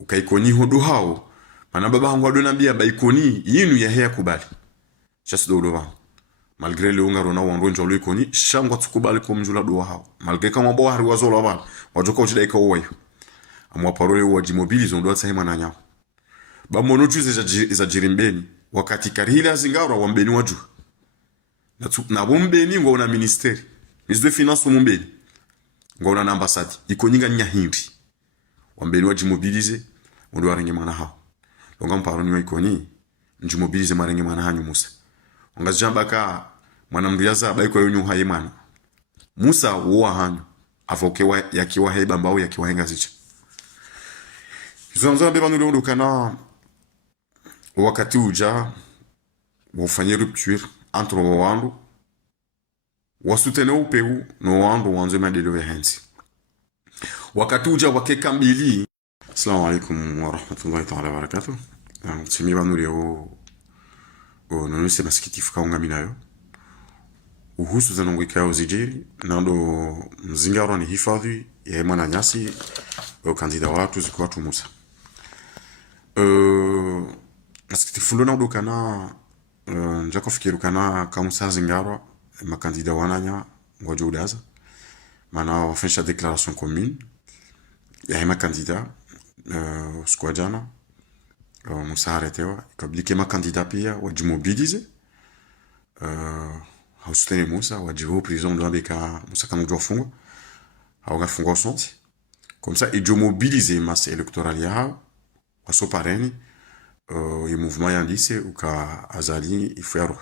ukaikoni hodo hao mana baba hangu adonambia baikoni yinu ya hea kubali chasi do ba malgré le unga rona wanro njolo ikoni shangwa tukubali ko mjula do hao malgré kama bo hari wazola ba wajoka uchida iko wayo amwa parole waji mobilize ndo atsahima na nyao ba mono tuze za jirimbeni wakati karihila zingara wambeni waju na bombeni ngo na ministeri ministre de finance mumbeni ngo na ambassade ikoninga nyahindi wambeni waji mobilize ndo arenge mana hao longa mparo ni ikoni njimobilize marenge mana hanyu Musa ngazjamba ka mwana mriaza baiko yonyu haye mana Musa wo hanyu avokewa yakiwa heba mbao yakiwa henga zicha Zonzo beba nous le kana wakati uja wafanye rupture entre wandu wasutene upeu no wandu wanzo madelewe hensi wakati uja wakeka mbili. Assalamu alaikum wa rahmatullahi ta'ala wa barakatuh. Tsimi banu leo nono se maskitifika ungaminayo uhusu za nongwika uzijiri nando mzingaro ni hifadhi ya mwana nyasi kandida watu ziku watu Musa maskitifundo na udokana njako fikiru kana kamusa zingaro makandida wananya ngojo udaza mana wafensha déclaration commune ya hema kandida squadjana Musa aretewa ikablike makandida pia wajimobilize hausutene Musa wajivo prison ndo abeka Musa kama ndo fungwa hauga fungwa sonti comme ça et mobiliser masse électorale ya waso pareni e mouvement yandise uka azali ifuyaro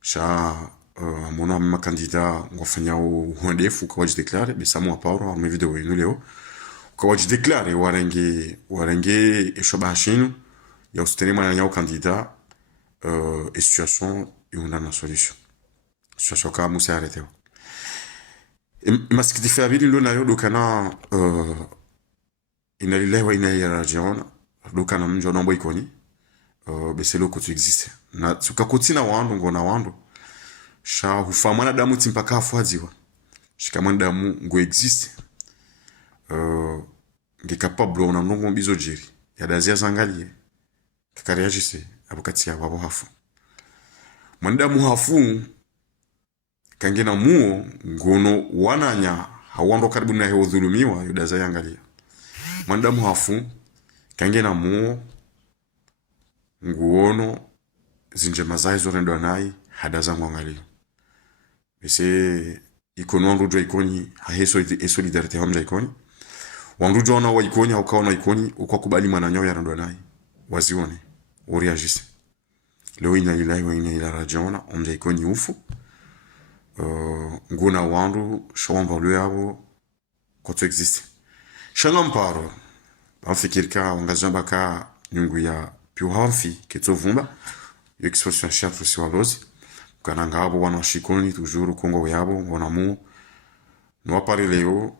sha mona makandida ngofanya uhandefu kwa wajideklare besamu aparo arme video ino leo kwa wajideklare warenge eshobashinu ya usutene mwana kandida et situation yunda na solution situation ka Musa aretewa maski difabili ndo nayo dokana inalillahi wa inna ilayhi raji'un dokana mjo nombo ikoni beselo ko tu existe na tukakotina wandu ngona wandu sha hufamana damu timpaka afwaziwa shikamana damu ngo existe nge capable ona ndongo bizojiri ya dazia zangalie kakariajise abukati ya wabo hafu mwanda muhafu kangena muo ngono wananya hawando karibu na hewa dhulumiwa yudaza yangalia mwanda muhafu kangena muo nguono zinje mazai zorendo nai hadaza mwangalia bese ikono wanrujo ikoni haheso e solidarite hamja ikoni wanrujo na wa ikoni haukaona ikoni ukakubali mananyo ya rendo nai wazione uriagise leo ina lillahi wa inna ilaihi raji'un omja ikoni ufu nguna wandu shawamba lu yabo kwa tu existe shanamparo afikirika wangazamba ka nyungu ya piuharfi ketovumba expression chatre si walozi kana ngabo wana shikoni toujours kongo yabo wonamu no apare leo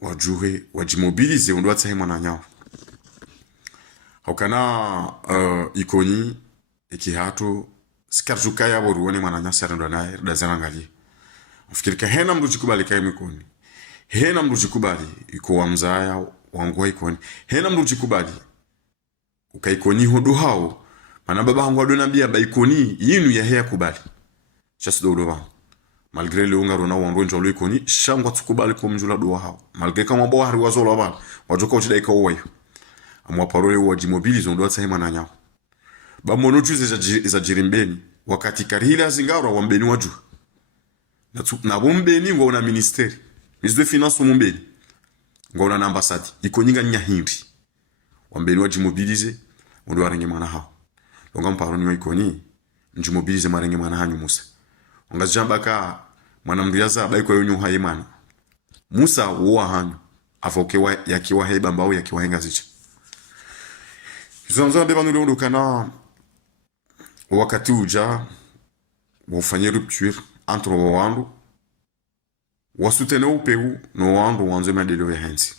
wajuhe wajimobilize ndo atsahima na nyao haukana ikoni ikihato sikarjuka yabo ruone mananya sarendo naye dazanangali afikirika hena mdu jikubali kai mikoni hena mdu jikubali iko wamzaya wangu ikoni hena mdu jikubali ukaikoni hodo hao mana baba hangu adonambia baikoni yinu ya hea kubali chasi do ba malgré le unga rona wanro njolo ikoni shangwa tukubali ko mjula do hao malgré kama bo hari wazola ba wajoka uchida iko wayo amwa parole waji mobilize ndo atsahima na nyao ba mono tuze za jirimbeni wakati karihila zingara wambeni waju na bombeni ngo na ministeri ministre de finance mumbeni ngo na ambassade ikoninga nyahindi wambeni waji mobilize ndo arenge mana hao longa mparo ni ikoni njimobilize marenge mana hanyu Musa ngazjamba ka mwana mriaza baiko yonyu haye mana Musa wo hanyu avokewa yakiwa heba mbao yakiwa henga zicha Zonzo beba nous le kana wakati uja wafanye rupture entre wandu wasutene upeu no wandu wanzo madelewe hensi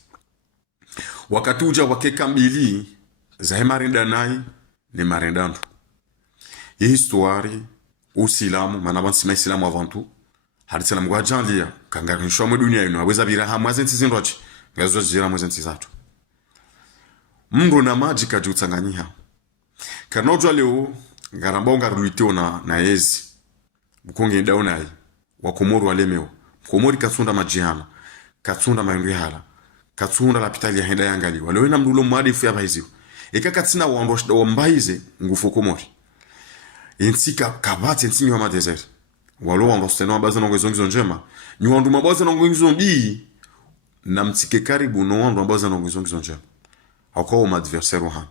wakati uja wakeka mbili za marinda nai ni marindando ye histoire usilamu manaba nsima islamu avant tout haditha mgwa janlia kanga nshwa mu dunia ino abeza bira hamwe zensi zinrochi ngazo jira mu zensi zato mndo na maji kaji utsanganyiha kanojwa leo ngarambao ngaruliteo na yezi bukonge ndaona ai wakomoro walemeo komori katsunda majihana katsunda mayundu hala katsunda la pitali ya henda yangali walewena mdulo mwadi fu yabaiziwa eka katsina wandoshda wambaize ngufu komori insika kabati nsimi wa desert walo wandosteno abaza nongezongizo njema ni wandu mabaza nongezongizo mbi na mtike karibu no wandu mabaza nongezongizo njema akawa madversaire wa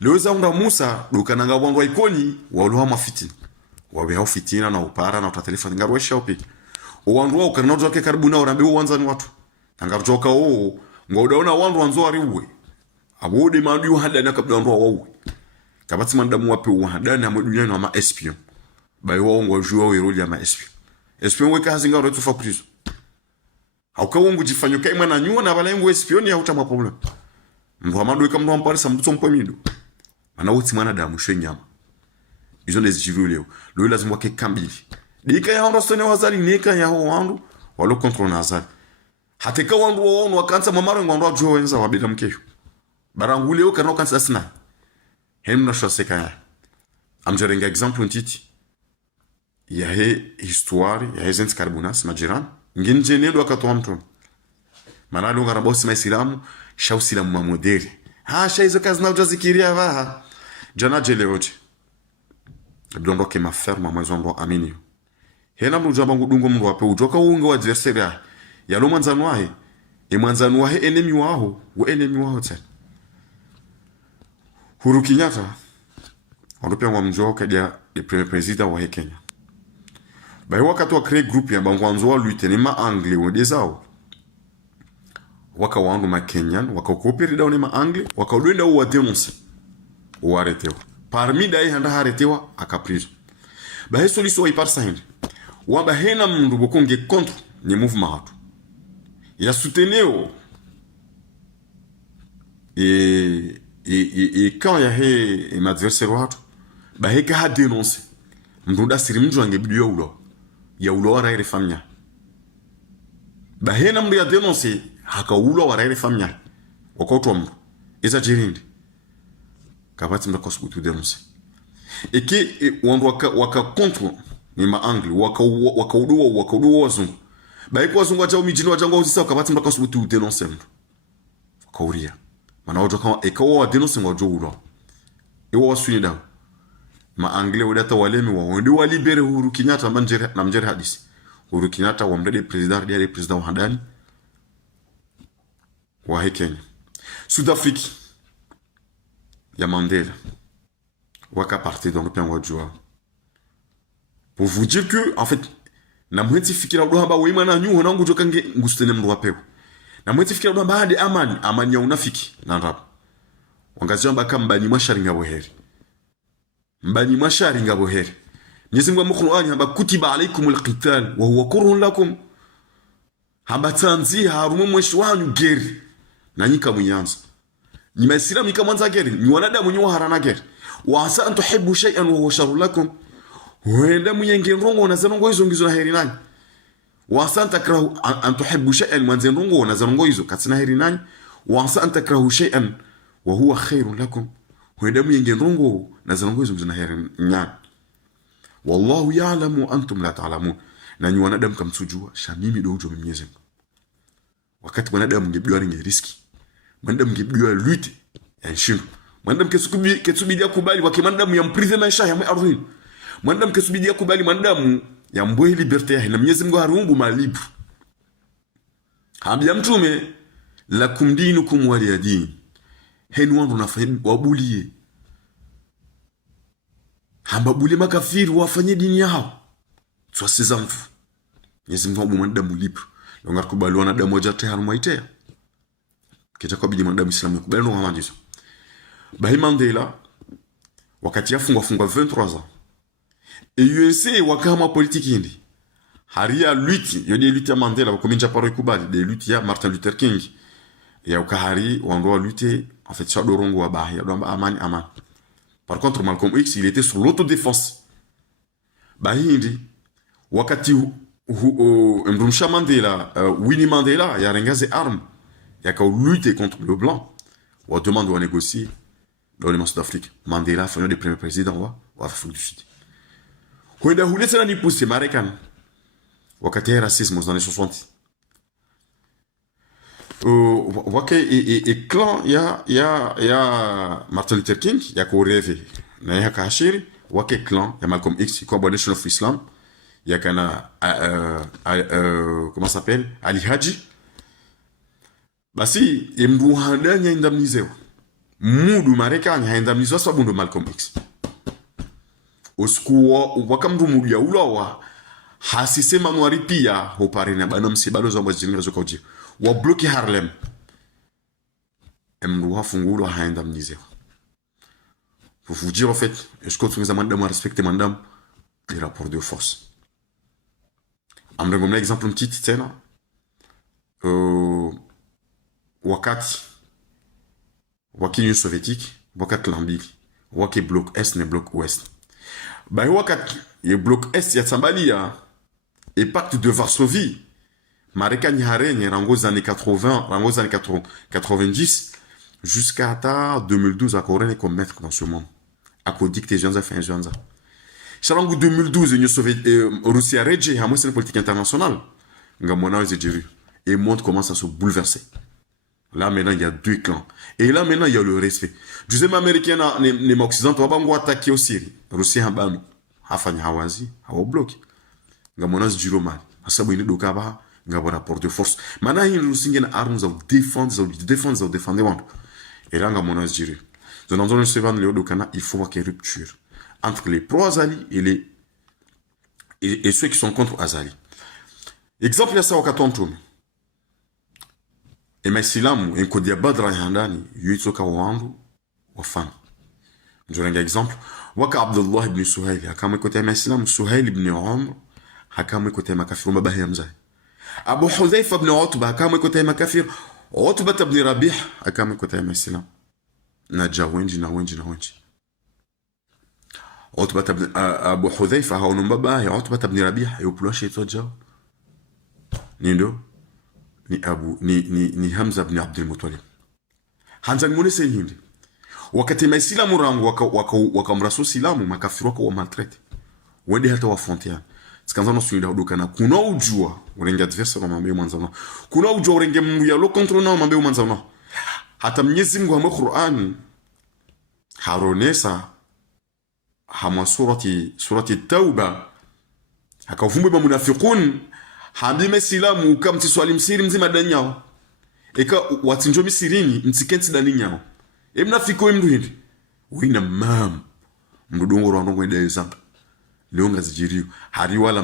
leweza unda Musa dukananga wandu ikoni walo hama fitina wawe hao fitina na upara na utatalifa ngarwesha upi wandu wao kana ndoke karibu na orambe wanza ni watu ngarjoka ngodaona wandu wanzo ariwe abode madu hada na kabla ndo wao kabati mandamu wape uhadani na dunia na ma espion bai wao ngojua wiroli ya ma espion weka hazinga rotu fa prizo hauka wongu jifanyo kai mwana nyua na balengo espion ya utama problem ndo amadu kama ndo mpari sambuto mpamido ana wuti mwana damu shenyama izo nezijivu leo lo lazima wake kambili dika ya hondo sone wazali neka ya ho wandu walo control na azali hateka wandu wao wakanza mamaro ngondo ajo wenza wabida mkeyo barangule yo kana kansa sina hem na shoseka ya amjarenga example ntiti ya he histoire ya zent carbonas majiran nginjene do akatoa mtu manalo ngarabo sima islamu shausilamu mamodere ha shaizo kazi na ujazikiria va jana jeleoje blondoke maferma mazondo amini hena mruja bangu dungo mru wape ujoka uunga wa adversaire ya lo manzanu wahe manzanu wahe enemy wao wa enemy wao tena Uhuru Kenyatta ondopia wa mjoka dia de premier president wa Kenya bai wakati wa create group ya bangu anzo wa lutte ni ma anglais wa desao waka wandu ma Kenyan waka coopere daone ma anglais waka doenda wa denonce wa arrêter parmi dai handa haretewa akaprizo bahe solution wa ipar sahindi wa bahena mndu bokonge contre ni mouvement hatu ya souteneo et quand ya he adversaire watu bahe ka ha dénoncer mndu da siri mndu angebidio ulo ya ulo wa raire famnya bahena mndu ya dénoncer haka ulo wa raire famnya wakoto mndu eza jirindi kabati mndu kosubutu dénoncer et que wandu waka contre ni ma angle waka wazungu bae kwa wazungu acha umijini wajangwa uzisa kabati mndu kosubutu dénoncer mndu kauria mana wajo kama ekawa wa dénoncer wajo ulo ewa wasuni dawo ma angle wadata walemi wa ndi walibere Uhuru Kenyatta na mjere hadisi Uhuru Kenyatta wa mdede president wa hadani wa Kenya South Afrique ya Mandela waka parti dans le plan wajua pour vous dire que en fait na mweti fikira ndo haba wema na nyu honangu jokange ngustene mndo wapewa na mweti fikira ndo haba hadi amani ya unafiki na rap wangazia mbaka mbani masharinga boheri mbani masharinga boheri Mwenyezi Mungu mqur'ani haba kutiba alaykumul qital wa huwa kurhun lakum haba tanzi harumu mweshi wanyu geri na nyika mwanza ni maisilamu nyika mwanza geri ni wanadamu nyu harana geri wa asa an tuhibbu shay'an wa huwa sharrun lakum huenda mnyenge rongo na zanongo hizo ngizo na heri nani wa asa an takrahu an tuhibbu shay'an mwanze rongo na zanongo hizo katina heri nani wa asa an takrahu shay'an wa huwa khairun lakum huenda mnyenge rongo na zanongo hizo ngizo na heri nani wallahu ya'lamu antum la ta'lamun na ni wanadamu kamsujua shamimi dojo Mwenyezi Mungu wakati wanadamu ngebidwa ringe riski wanadamu ngebidwa lutte ya shindo wanadamu kesubidia kubali wakimwanadamu ya mprize maisha ya ardhi wanadamu kesubidia kubali wanadamu ya mboe liberté ya na Mwenyezi Mungu harumbu malibu habia mtume lakum dinukum waliyadin henu wandu nafanya wabulie hambabuli makafiri wafanye dini yao twasiza mfu Mwenyezi Mungu mwanadamu lipo longar kubali wanadamu wajate harumu aitea kita kwa bidi mwanadamu Islamu kubali no hamanjizo bahi Mandela wakati yafungwa 23 ans UNC wakama politiki hindi haria lutte yodi lutte ya Mandela wakominja paro kubali de lutte ya Martin Luther King ya ukahari wando lutte en fait ça dorongo wa bahi ya amani. Par contre, Malcolm X, il était sur l'autodéfense. Bahindi, wakati Mrumsha Mandela, Winnie Mandela, il y a rengaze armes, il y a qu'à lutter contre le blanc. on demande de négocier dans les Sud-Afrique. Mandela fait un des premiers présidents wa Afrique du Sud. Kwenda hule sana ni pousse Marekani. Wakati ya racisme dans les 60. Clan ya Martin Luther King ya ko rêve na ya kashiri wake clan ya Malcolm X Coalition of Islam ya kana comment ça s'appelle Ali Haji basi mdu handanya indemnizewa mudu Marekani haindemnizewa sababu ndo Malcolm X usikuwa wakamdu mudu ya ulawa hasisema nwari pia hopare na bana msibalo za mwajinira zo koji wa bloquer Harlem mdu hafungulwa haindemnizewa. Pour vous dire en fait, est-ce que vous avez respecté madame les rapports de force. Je vais vous donner un exemple petit tena. Wakati Union soviétique, wakati l'ambili, wakati bloc Est ne bloc Ouest. Bah wakati le bloc Est ya tsambali ya et pacte de Varsovie. Marekani harenya rango années 80, rango années 90 jusqu'à 2012 à Corée comme maître dans ce monde. À quoi dicter Janza fin Janza. Charangu 2012 Union soviétique Russie a régé à moi c'est une politique internationale. Ngamona et le monde commence à se bouleverser. Là maintenant il y a deux clans et là maintenant il y a le respect. Du zema américain les occidentaux va bango attaquer au Syrie. Russie hambano hafanya hawazi hawo block. Ngamona zjiro mal. Asabu ini dokaba ngabo rapport de force. Mana hii Russie ngena armes za défendre wandu. Et là ngamona zjiro. Dans le Sévan Léo Dokana, il faut qu'il y ait rupture entre les pro-Azali et ceux qui sont contre Azali. Exemple, il y a ça au Katontum. Et mais si l'âme, un code de Badra Yandani, Yuitsoka Wandu, ou fan. Je donne un exemple. Waka Abdullah ibn Suhail, Hakame Kote Meslam, Suhail ibn Omr, Hakame Kote Makafir, Mabahi Hamzai. Abu Hudhayfa ibn Utba, Hakame Kote Makafir, Utba ibn Rabih, Hakame Kote Meslam. Naja wenji na wenji. Utba ibn Abu Hudhayfa haonu mbaba ya Utba ibn Rabih yopulwa sheto jao. Nindo ni Hamza ibn Abdul Muttalib. Hanza ngone senyindi. Wakati maisilamu rangu wakamraso silamu makafiru wako wa maltraite. Wende hata wa frontière. Sikanzano suinda udukana kuna ujua urenge adversaire mambe mwanzano. Kuna ujua urenge mbuya lo contre na mambe mwanzano. Hata Mwenyezi Mungu wa Qur'an haronesa hama surati Tauba hakavumbe ba munafiqun hambi silamu kamti swali msiri mzima danyao eka watinjo misirini mtikenti danyao mnafiko mndu hindi wina mam mdudongo rwando ngwenda yezamba leonga zijirio hari wala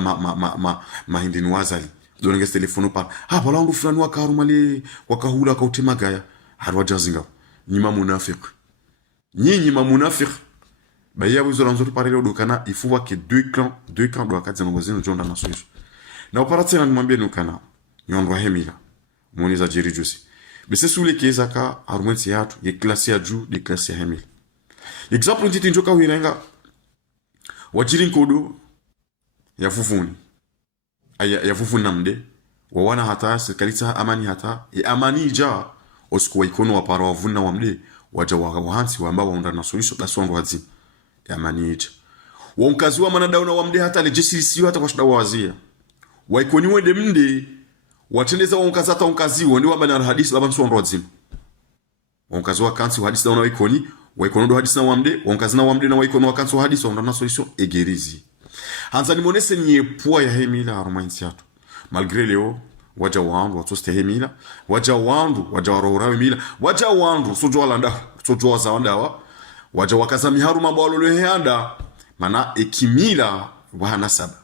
mahindini wazali donenge telefono pa pala wangu fulani wakarumale wakahula kautema gaya harwa jazinga nyima munafiq baya wizora nzoto parele odokana il faut voir que deux clans doit kadza ngozino jonda na soyo na oparate na mwambie nukana nyondwa hemila moniza jeri jusi bese sule kezaka arumenti yatu ye klasi ya juu de klasi ya hemila exemple nditi njoka wirenga wajiri nkodo ya fufuni ya fufuni namde wawana hata serikali amani hata amani ja osikuwa ikono wa para wavuna wa mle waja wahansi wa ambao waunda na solution basi wandu wazi ya manija wankaziwa manadauna wa mde hata lejesisiyo hata kwa shida wazia waikoni wende mde watendeza wankaza hata wankaziwa ndi wabana na hadisi laba msu wandu wazima wankaziwa kansi wa hadisi dauna waikono do hadisi na wa mde wankazi na wa mde na waikono wa kansi wa hadisi waunda na solution egerizi hanza ni monese nye pua ya hemila aromainsi hatu malgré leo waja wandu watoste hemila waja wandu waja warorawe mila waja wandu sojo wazawandawa waja wakazami haruma bawalolo heanda mana ekimila wahana saba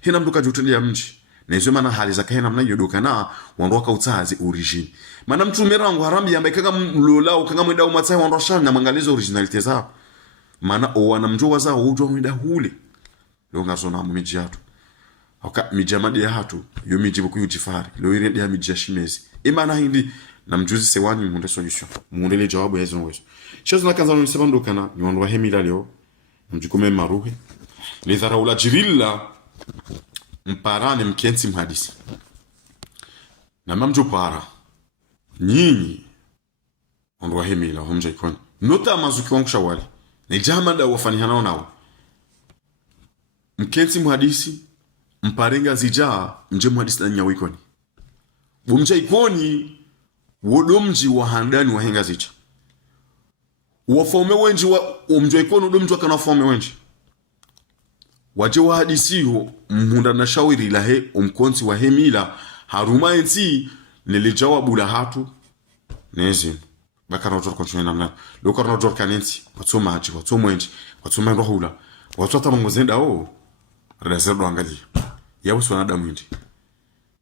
hina mduka jutende ya mji na hizo mana hali zaka hina mna yodoka na wandu waka utahazi origin mana mtu merangu harambi yamba kanga mlola ukanga mwenda umatsai wandu washani na mangalizo originalite za mana owana mjowa za ujwa mwenda hule leo ngazona mumiji hatu Oka mijamadi ya hatu yo mijibu kuyujifari lo irende ya mijia shimezi imana hindi na mjuzi sewani munde solution munde le jawabu ya hizo nwezo shazo na kanza nisema ndokana nyondo wa hemila leo mjikume maruhe le dharaula jirilla mparane mkensi mhadisi na mamjo para nyinyi ondoa hemila homja ikoni nota mazuki wangu shawali ni jamada wafani hanao nao mkensi muhadisi mparenga zijaa mje muhadisi na nyawo ikoni bumja ikoni wodomji wa handani wa henga zicha wafaume wenji wa umjwa ikoni wodomji wa kanafaume wenji waje wa hadisiyo mhunda na shawiri lahe umkonsi wa hemila haruma enti nilijawabu la hatu nezi baka na kontinue namna loko na jor kanenti watu maji watu mwenji watu mendo hula watu hata mngozenda o reserve angalia yao sio nadamu hindi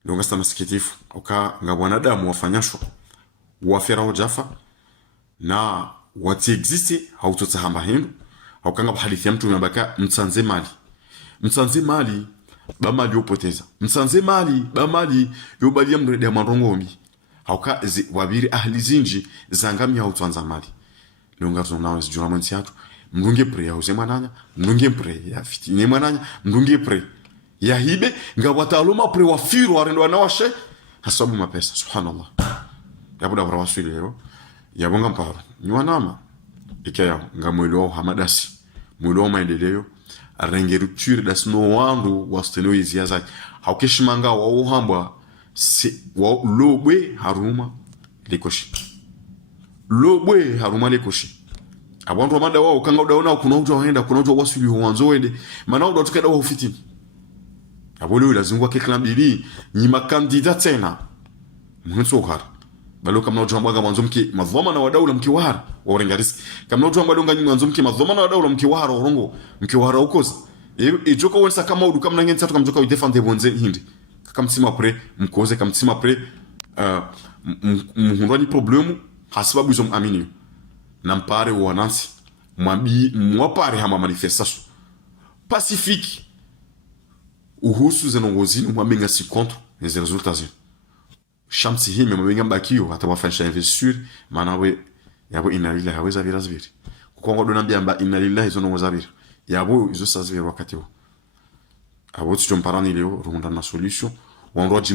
ndio ngasta masikitifu oka ngabwana damu wafanyashwa wafera hojafa na wati existe hautotahamba hindu haukanga hadithi ya mtu mbaka mtsanze mali bamali opoteza mtsanze mali bamali yobalia mrede marongombi hauka wabiri ahli zinji zangami hautwanza mali longazo nawe zijura mwenzi yatu mndunge pre ya uzemananya mndunge pre ya fiti ne mananya mndunge pre ya hibe ngawataluma pre wa firu arendo anawashe hasabu mapesa subhanallah yabuda brawasuli leo yabonga mparo nywanama ikaya ngamwelo hamadasi mwelo maendeleo arenge rupture das no wandu wastelo iziaza haukishimanga wa uhambwa si wa lobwe haruma lekoshi abantu amada wao kanga udaona kuna watu waenda kuna watu wasuli huanzo wende maana watu tukada wa ufitini abole lazungwa kekla bili ni makandida tena mwenso har balo kama watu ambaga mwanzo mki madhoma na wadau la mkiwara warengarisi kama watu ambaga donga mwanzo mki madhoma na wadau la mkiwara orongo mkiwara ukoza ijoko wensa kama udu kama ngenza tukamjoka udefende bonze hindi kamsima pre mkoze kamsima pre mhundani problemu hasibabu izo amini na mpare wanansi mwapare hama manifestation pacifique uhusu zenongozini mwamenga si contre les résultats shamsi hime mwenga mbakio hata wafanya investiture manawe yabo inalila haweza virazviri kukongo dona biamba inalila izo nongozaviri yabo izo sazviri wakati wo abo tchomparani leo ronda na solution on doit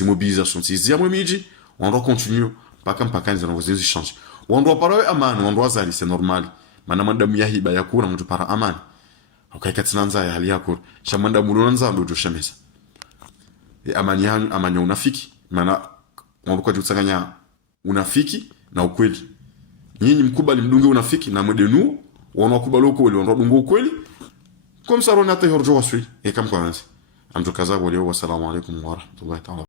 immobilisation si amwe miji on doit continuer mpaka nzongozi change on doit parler amani on doit zali c'est normal mana mandamu ya hiba ya kura mtu para amani okaikatinanza ya hali yako shamanda mulonza ndo joshemeza amani yanyu amani unafiki mana mwabuka jutsanganya unafiki na ukweli nyinyi mkubali mdunge unafiki na mwedenu wanakubali ukweli wanadunga ukweli comme ça on a été horjo wasui et comme quoi amjokaza wale wa salamu alaykum wa rahmatullahi ta'ala